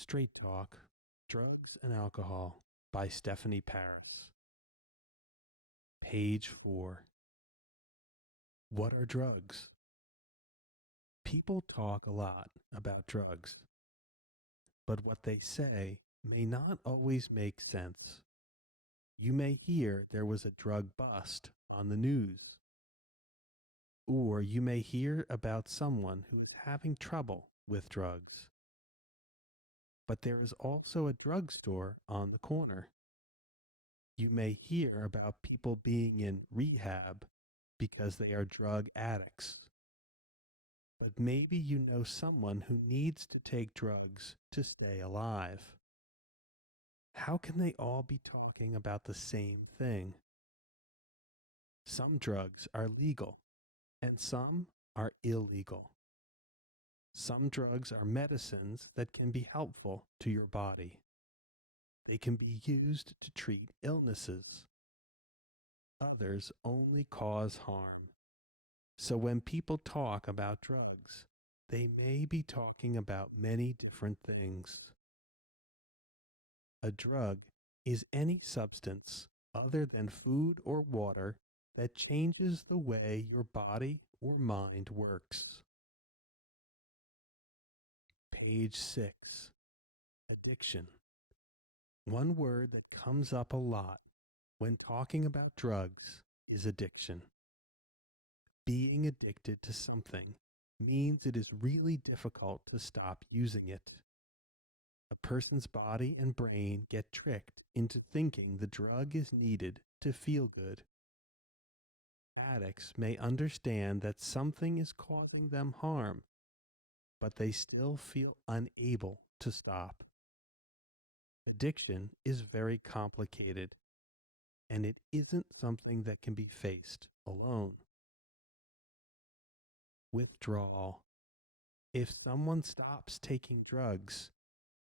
Straight Talk, Drugs and Alcohol by Stephanie Paris. Page 4. What are drugs? People talk a lot about drugs, but what they say may not always make sense. You may hear there was a drug bust on the news, or you may hear about someone who is having trouble with drugs. But there is also a drugstore on the corner. You may hear about people being in rehab because they are drug addicts. But maybe you know someone who needs to take drugs to stay alive. How can they all be talking about the same thing? Some drugs are legal and some are illegal. Some drugs are medicines that can be helpful to your body. They can be used to treat illnesses. Others only cause harm. So when people talk about drugs, they may be talking about many different things. A drug is any substance other than food or water that changes the way your body or mind works. Page 6. Addiction. One word that comes up a lot when talking about drugs is addiction. Being addicted to something means it is really difficult to stop using it. A person's body and brain get tricked into thinking the drug is needed to feel good. Addicts may understand that something is causing them harm, but they still feel unable to stop. Addiction is very complicated, and it isn't something that can be faced alone. Withdrawal. If someone stops taking drugs,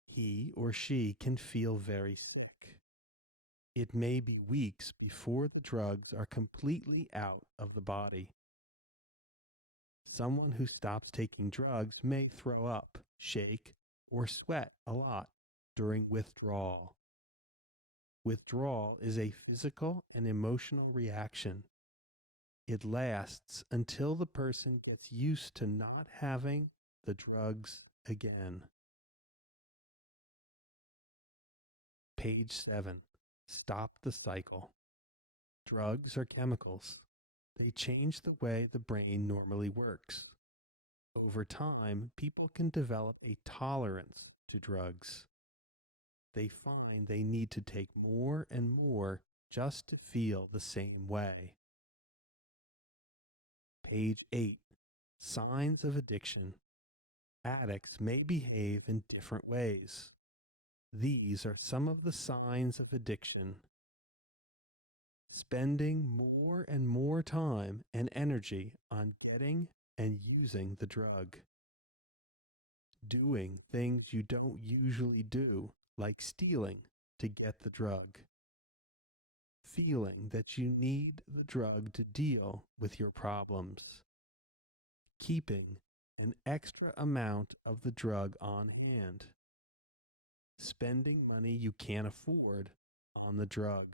he or she can feel very sick. It may be weeks before the drugs are completely out of the body. Someone who stops taking drugs may throw up, shake, or sweat a lot during withdrawal. Withdrawal is a physical and emotional reaction. It lasts until the person gets used to not having the drugs again. Page 7. Stop the cycle. Drugs are chemicals. They change the way the brain normally works. Over time, people can develop a tolerance to drugs. They find they need to take more and more just to feel the same way. Page 8. Signs of addiction. Addicts may behave in different ways. These are some of the signs of addiction. Spending more and more time and energy on getting and using the drug. Doing things you don't usually do, like stealing to get the drug. Feeling that you need the drug to deal with your problems. Keeping an extra amount of the drug on hand. Spending money you can't afford on the drug.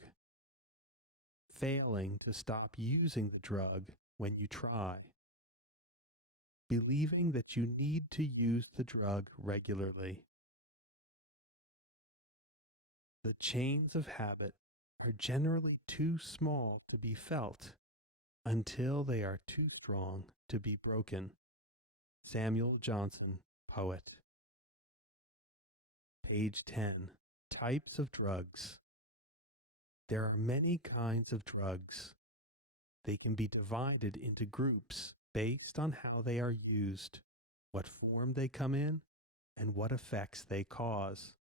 Failing to stop using the drug when you try. Believing that you need to use the drug regularly. The chains of habit are generally too small to be felt until they are too strong to be broken. Samuel Johnson, poet. Page 10. Types of drugs. There are many kinds of drugs. They can be divided into groups based on how they are used, what form they come in, and what effects they cause.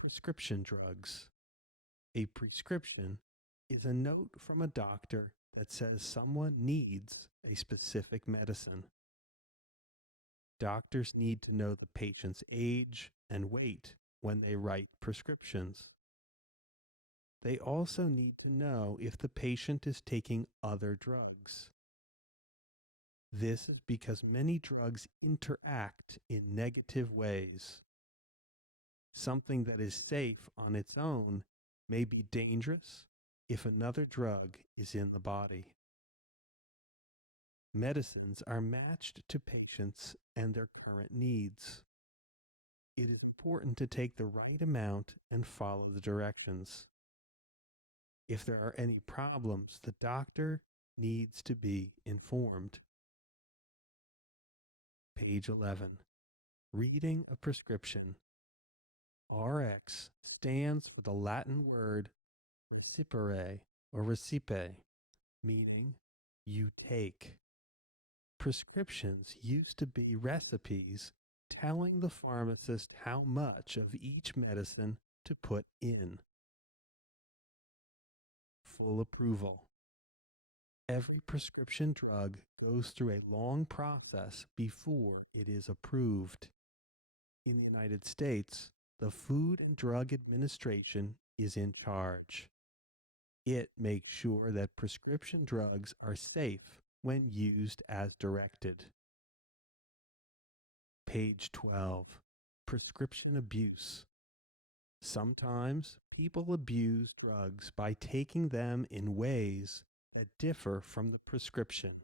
Prescription drugs. A prescription is a note from a doctor that says someone needs a specific medicine. Doctors need to know the patient's age and weight when they write prescriptions. They also need to know if the patient is taking other drugs. This is because many drugs interact in negative ways. Something that is safe on its own may be dangerous if another drug is in the body. Medicines are matched to patients and their current needs. It is important to take the right amount and follow the directions. If there are any problems, the doctor needs to be informed. Page 11. Reading a prescription. RX stands for the Latin word recipere or recipe, meaning you take. Prescriptions used to be recipes telling the pharmacist how much of each medicine to put in. Full approval. Every prescription drug goes through a long process before it is approved. In the United States, the Food and Drug Administration is in charge. It makes sure that prescription drugs are safe when used as directed. Page 12. Prescription abuse. Sometimes people abuse drugs by taking them in ways that differ from the prescription.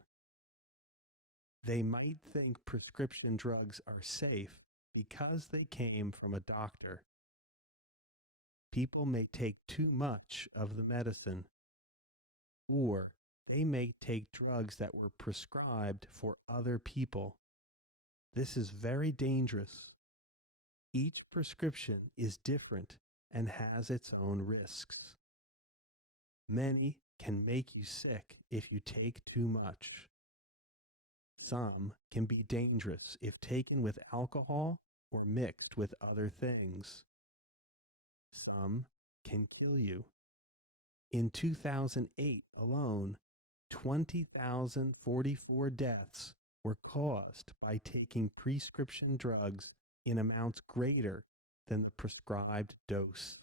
They might think prescription drugs are safe because they came from a doctor. People may take too much of the medicine, or they may take drugs that were prescribed for other people. This is very dangerous. Each prescription is different and has its own risks. Many can make you sick if you take too much. Some can be dangerous if taken with alcohol or mixed with other things. Some can kill you. In 2008 alone, 20,044 deaths were caused by taking prescription drugs in amounts greater than the prescribed dose.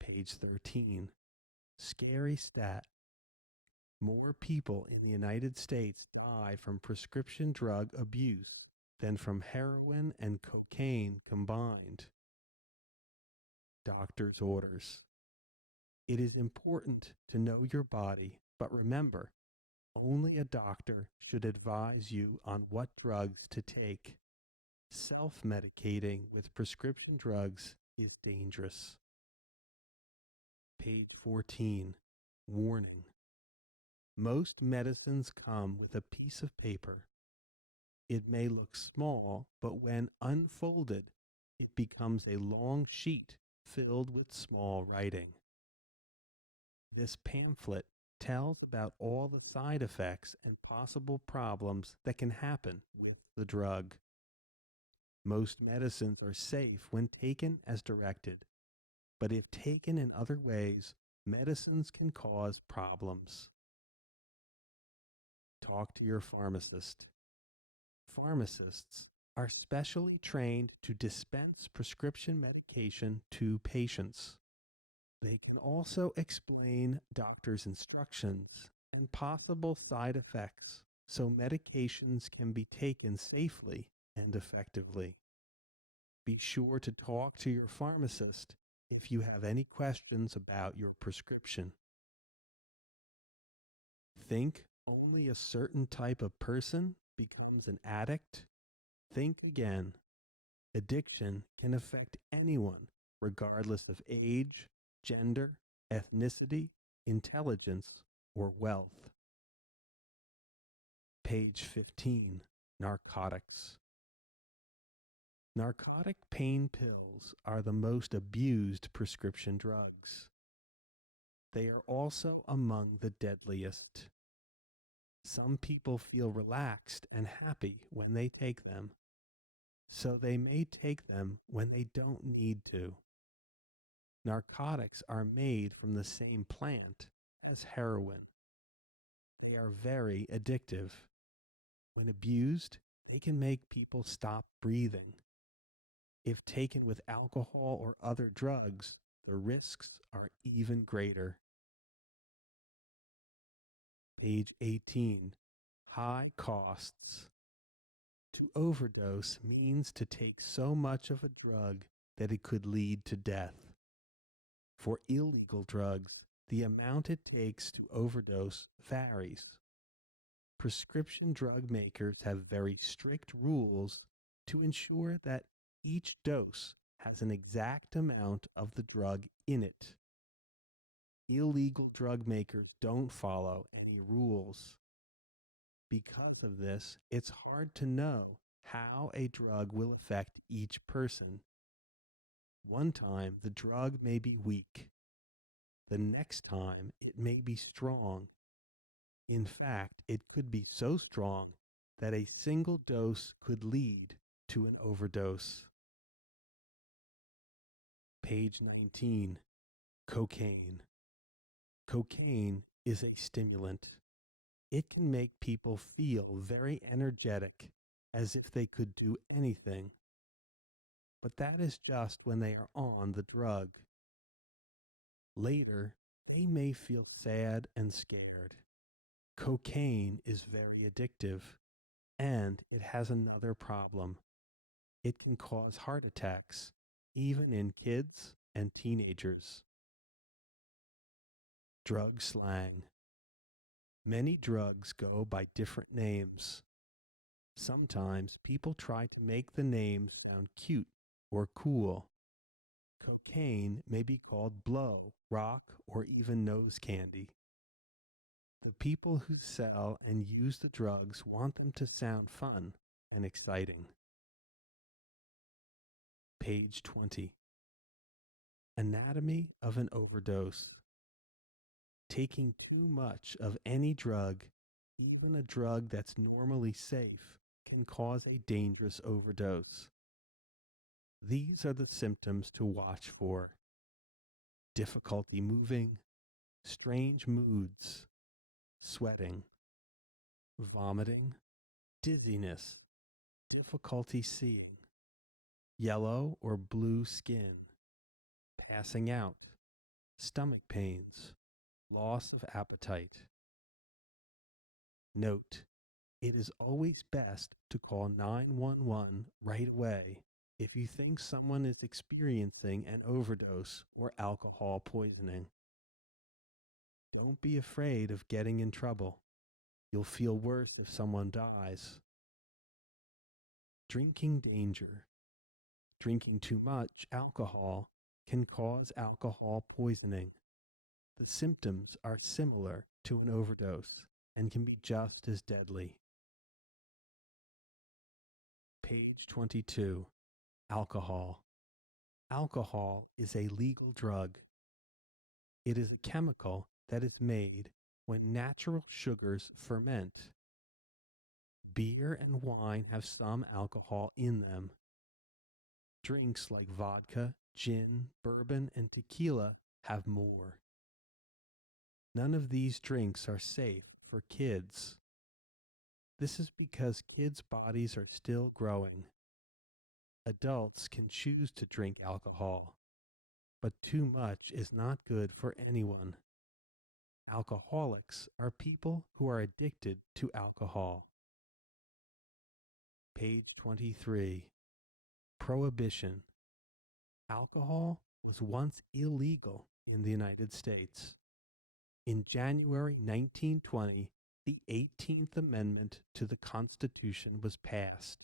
Page 13. Scary stat. More people in the United States die from prescription drug abuse than from heroin and cocaine combined. Doctor's orders. It is important to know your body, but remember, only a doctor should advise you on what drugs to take. Self-medicating with prescription drugs is dangerous. Page 14. Warning. Most medicines come with a piece of paper. It may look small, but when unfolded, it becomes a long sheet filled with small writing. This pamphlet tells about all the side effects and possible problems that can happen with the drug. Most medicines are safe when taken as directed, but if taken in other ways, medicines can cause problems. Talk to your pharmacist. Pharmacists are specially trained to dispense prescription medication to patients. They can also explain doctors' instructions and possible side effects so medications can be taken safely and effectively. Be sure to talk to your pharmacist if you have any questions about your prescription. Think only a certain type of person becomes an addict? Think again. Addiction can affect anyone, regardless of age, gender, ethnicity, intelligence, or wealth. Page 15. Narcotics. Narcotic pain pills are the most abused prescription drugs. They are also among the deadliest. Some people feel relaxed and happy when they take them, so they may take them when they don't need to. Narcotics are made from the same plant as heroin. They are very addictive. When abused, they can make people stop breathing. If taken with alcohol or other drugs, the risks are even greater. Page 18. High costs. To To overdose means to take so much of a drug that it could lead to death. For illegal drugs, the amount it takes to overdose varies. Prescription drug makers have very strict rules to ensure that each dose has an exact amount of the drug in it. Illegal drug makers don't follow any rules. Because of this, it's hard to know how a drug will affect each person. One time, the drug may be weak. The next time, it may be strong. In fact, it could be so strong that a single dose could lead to an overdose. Page 19. Cocaine. Cocaine is a stimulant. It can make people feel very energetic, as if they could do anything. But that is just when they are on the drug. Later, they may feel sad and scared. Cocaine is very addictive, and it has another problem. It can cause heart attacks, even in kids and teenagers. Drug slang. Many drugs go by different names. Sometimes people try to make the names sound cute or cool. Cocaine may be called blow, rock, or even nose candy. The people who sell and use the drugs want them to sound fun and exciting. Page 20. Anatomy of an overdose. Taking too much of any drug, even a drug that's normally safe, can cause a dangerous overdose. These are the symptoms to watch for: difficulty moving, strange moods, sweating, vomiting, dizziness, difficulty seeing, yellow or blue skin, passing out, stomach pains, loss of appetite. Note: it is always best to call 911 right away if you think someone is experiencing an overdose or alcohol poisoning. Don't be afraid of getting in trouble. You'll feel worse if someone dies. Drinking danger. Drinking too much alcohol can cause alcohol poisoning. The symptoms are similar to an overdose and can be just as deadly. Page 22. Alcohol. Alcohol is a legal drug. It is a chemical that is made when natural sugars ferment. Beer and wine have some alcohol in them. Drinks like vodka, gin, bourbon, and tequila have more. None of these drinks are safe for kids. This is because kids' bodies are still growing. Adults can choose to drink alcohol, but too much is not good for anyone. Alcoholics are people who are addicted to alcohol. Page 23. Prohibition. Alcohol was once illegal in the United States. In January 1920, the 18th Amendment to the Constitution was passed.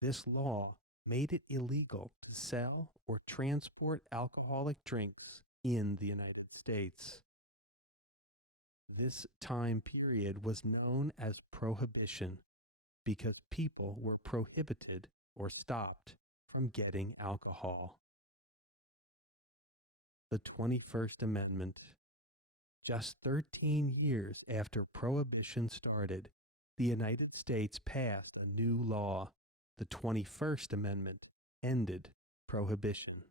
This law made it illegal to sell or transport alcoholic drinks in the United States. This time period was known as Prohibition because people were prohibited or stopped from getting alcohol. The 21st Amendment. Just 13 years after Prohibition started, the United States passed a new law. The 21st Amendment ended Prohibition.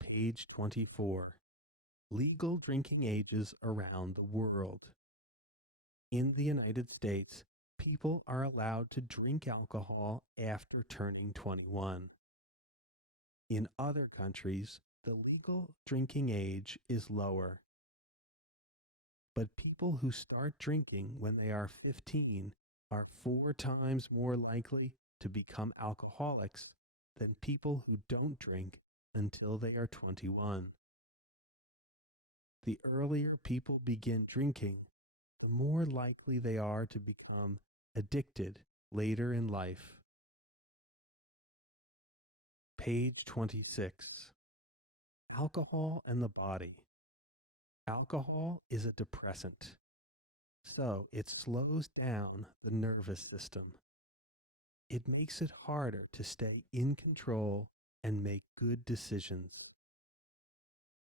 Page 24. Legal drinking ages around the world. In the United States, people are allowed to drink alcohol after turning 21. In other countries, the legal drinking age is lower. But people who start drinking when they are 15 are 4 times more likely to become alcoholics than people who don't drink until they are 21. The earlier people begin drinking, the more likely they are to become addicted later in life. Page 26. Alcohol and the body. Alcohol is a depressant, so it slows down the nervous system. It makes it harder to stay in control and make good decisions.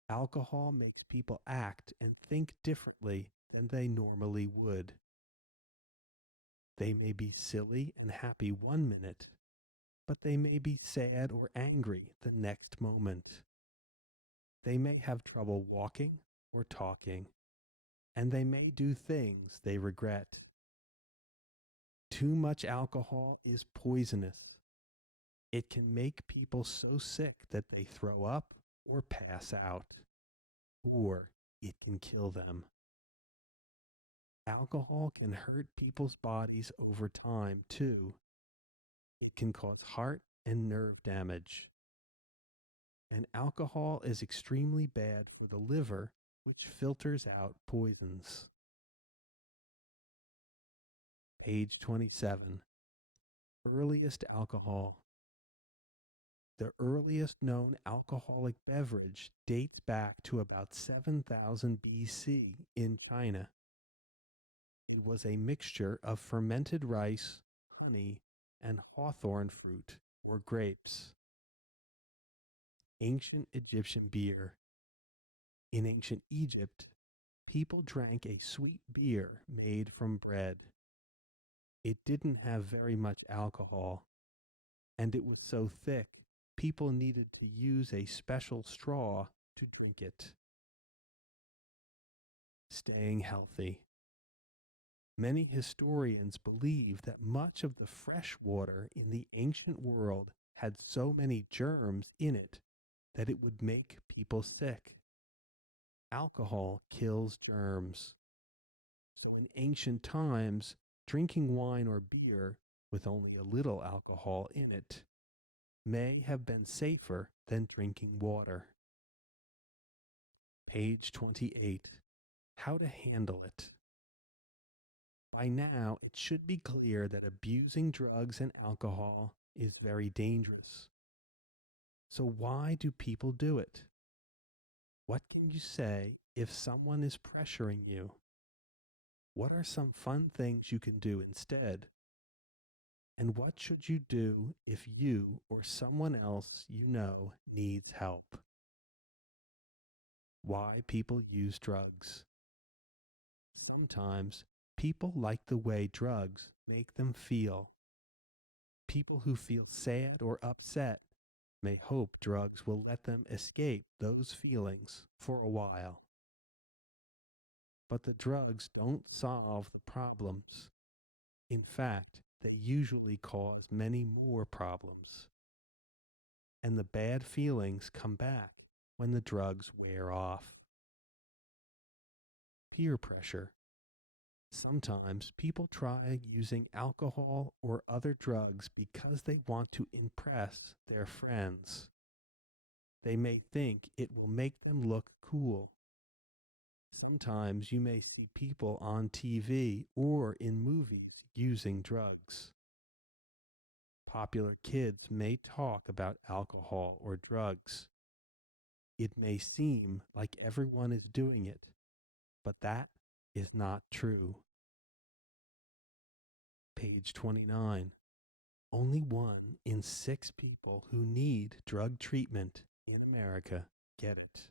Alcohol makes people act and think differently than they normally would. They may be silly and happy one minute, but they may be sad or angry the next moment. They may have trouble walking or talking, and they may do things they regret. Too much alcohol is poisonous. It can make people so sick that they throw up or pass out, or it can kill them. Alcohol can hurt people's bodies over time, too. It can cause heart and nerve damage. And alcohol is extremely bad for the liver, which filters out poisons. Page 27. Earliest alcohol. The earliest known alcoholic beverage dates back to about 7000 BC in China. It was a mixture of fermented rice, honey, and hawthorn fruit or grapes. Ancient Egyptian beer. In ancient Egypt, people drank a sweet beer made from bread. It didn't have very much alcohol, and it was so thick people needed to use a special straw to drink it. Staying healthy. Many historians believe that much of the fresh water in the ancient world had so many germs in it that it would make people sick. Alcohol kills germs. So in ancient times, drinking wine or beer with only a little alcohol in it may have been safer than drinking water. Page 28. How to handle it. By now, it should be clear that abusing drugs and alcohol is very dangerous. So why do people do it? What can you say if someone is pressuring you? What are some fun things you can do instead? And what should you do if you or someone else you know needs help? Why people use drugs. Sometimes people like the way drugs make them feel. People who feel sad or upset may hope drugs will let them escape those feelings for a while. But the drugs don't solve the problems. In fact, they usually cause many more problems. And the bad feelings come back when the drugs wear off. Peer pressure. Sometimes people try using alcohol or other drugs because they want to impress their friends. They may think it will make them look cool. Sometimes you may see people on TV or in movies using drugs. Popular kids may talk about alcohol or drugs. It may seem like everyone is doing it, but that is not true. Page 29. Only 1 in 6 people who need drug treatment in America get it.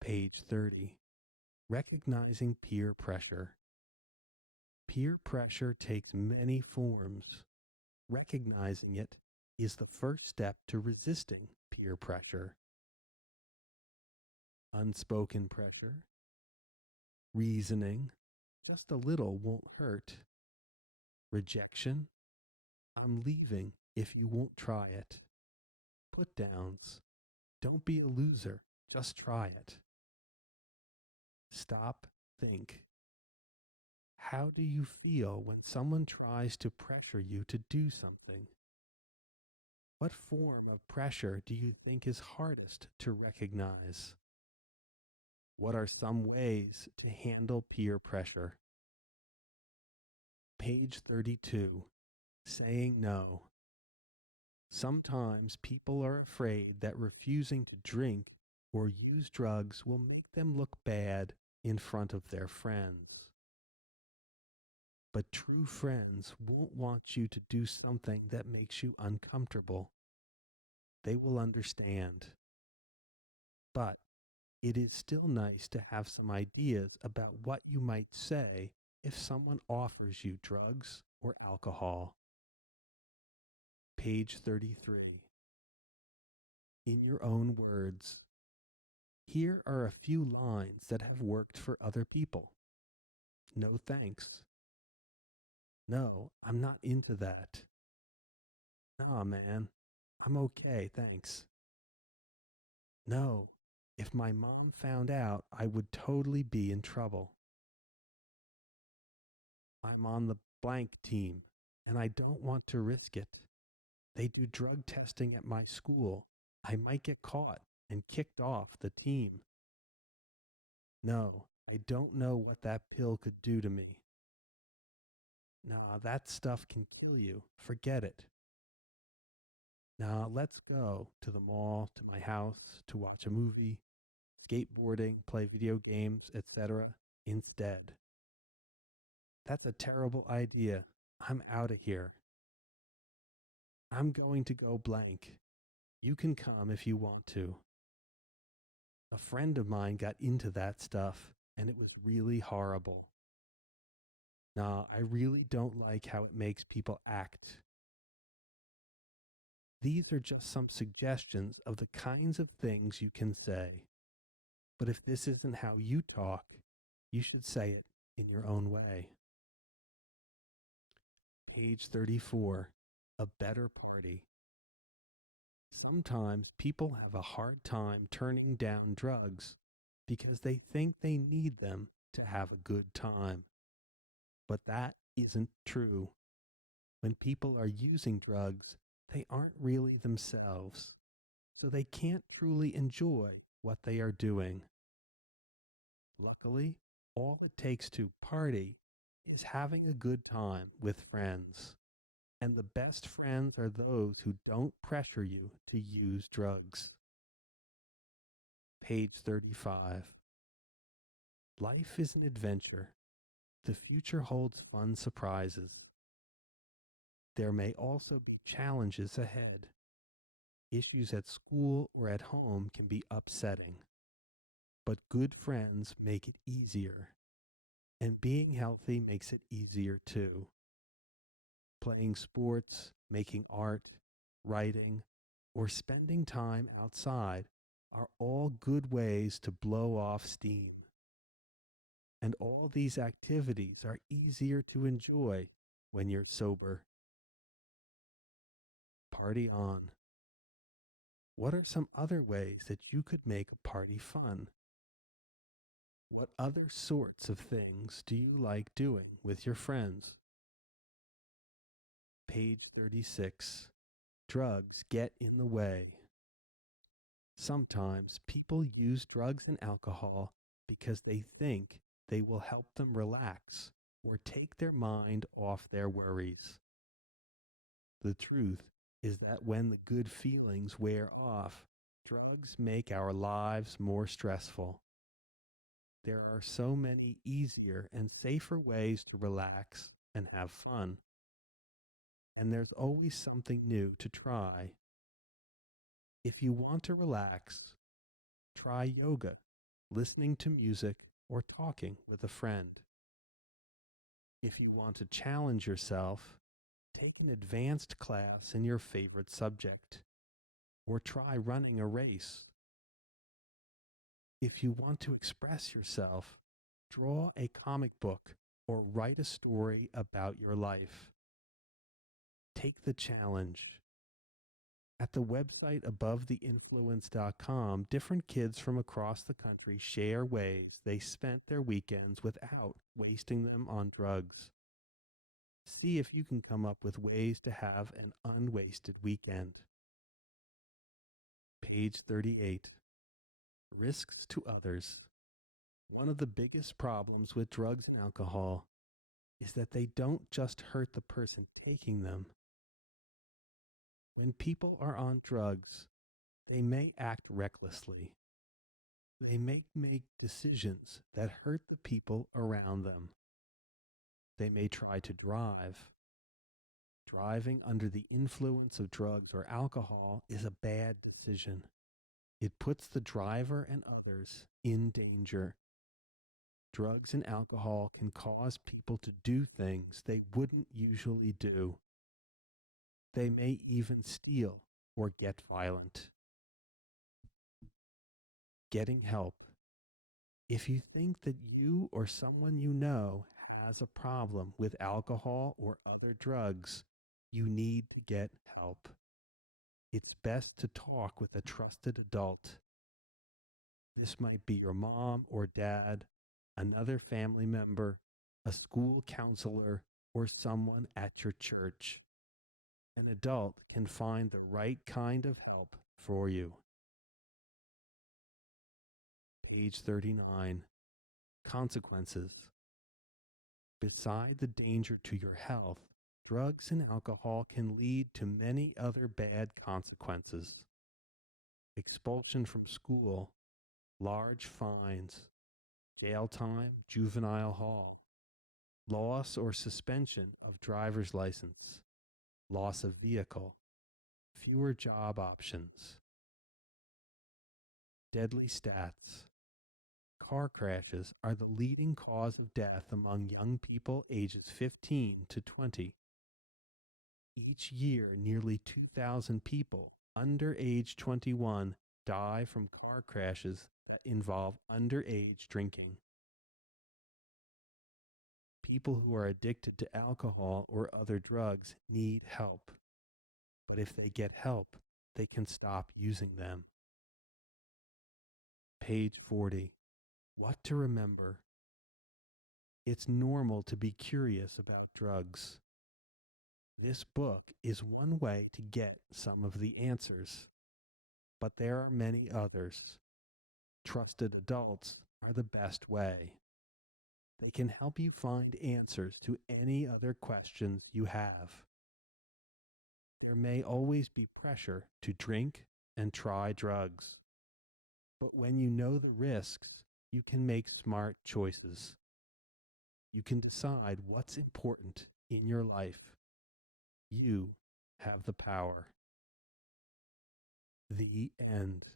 Page 30. Recognizing peer pressure. Peer pressure takes many forms. Recognizing it is the first step to resisting peer pressure. Unspoken pressure. Reasoning. Just a little won't hurt. Rejection. I'm leaving if you won't try it. Put downs. Don't be a loser. Just try it. Stop, think. How do you feel when someone tries to pressure you to do something? What form of pressure do you think is hardest to recognize? What are some ways to handle peer pressure? Page 32. Saying no. Sometimes people are afraid that refusing to drink or use drugs will make them look bad in front of their friends. But true friends won't want you to do something that makes you uncomfortable. They will understand. But it is still nice to have some ideas about what you might say if someone offers you drugs or alcohol. Page 33. In your own words. Here are a few lines that have worked for other people. No thanks. No, I'm not into that. Nah, man, I'm okay, thanks. No, if my mom found out, I would totally be in trouble. I'm on the blank team, and I don't want to risk it. They do drug testing at my school. I might get caught and kicked off the team. No, I don't know what that pill could do to me. Nah, that stuff can kill you. Forget it. Now let's go to the mall, to my house, to watch a movie, skateboarding, play video games, etc. instead. That's a terrible idea. I'm out of here. I'm going to go blank. You can come if you want to. A friend of mine got into that stuff, and it was really horrible. Nah, I really don't like how it makes people act. These are just some suggestions of the kinds of things you can say. But if this isn't how you talk, you should say it in your own way. Page 34. A better party. Sometimes people have a hard time turning down drugs because they think they need them to have a good time. But that isn't true. When people are using drugs, they aren't really themselves, so they can't truly enjoy what they are doing. Luckily, all it takes to party is having a good time with friends. And the best friends are those who don't pressure you to use drugs. Page 35. Life is an adventure. The future holds fun surprises. There may also be challenges ahead. Issues at school or at home can be upsetting. But good friends make it easier. And being healthy makes it easier too. Playing sports, making art, writing, or spending time outside are all good ways to blow off steam. And all these activities are easier to enjoy when you're sober. Party on. What are some other ways that you could make a party fun? What other sorts of things do you like doing with your friends? Page 36. Drugs get in the way. Sometimes people use drugs and alcohol because they think they will help them relax or take their mind off their worries. The truth is that when the good feelings wear off, drugs make our lives more stressful. There are so many easier and safer ways to relax and have fun. And there's always something new to try. If you want to relax, try yoga, listening to music, or talking with a friend. If you want to challenge yourself, take an advanced class in your favorite subject, or try running a race. If you want to express yourself, draw a comic book or write a story about your life. Take the challenge. At the website abovetheinfluence.com, different kids from across the country share ways they spent their weekends without wasting them on drugs. See if you can come up with ways to have an unwasted weekend. Page 38. Risks to others. One of the biggest problems with drugs and alcohol is that they don't just hurt the person taking them. When people are on drugs, they may act recklessly. They may make decisions that hurt the people around them. They may try to drive. Driving under the influence of drugs or alcohol is a bad decision. It puts the driver and others in danger. Drugs and alcohol can cause people to do things they wouldn't usually do. They may even steal or get violent. Getting help. If you think that you or someone you know has a problem with alcohol or other drugs, you need to get help. It's best to talk with a trusted adult. This might be your mom or dad, another family member, a school counselor, or someone at your church. An adult can find the right kind of help for you. Page 39. Consequences. Beside the danger to your health, drugs and alcohol can lead to many other bad consequences. Expulsion from school, large fines, jail time, juvenile hall, loss or suspension of driver's license, loss of vehicle, fewer job options. Deadly stats. Car crashes are the leading cause of death among young people ages 15 to 20. Each year, nearly 2,000 people under age 21 die from car crashes that involve underage drinking. People who are addicted to alcohol or other drugs need help. But if they get help, they can stop using them. Page 40. What to remember. It's normal to be curious about drugs. This book is one way to get some of the answers, but there are many others. Trusted adults are the best way. They can help you find answers to any other questions you have. There may always be pressure to drink and try drugs, but when you know the risks, you can make smart choices. You can decide what's important in your life. You have the power. The end.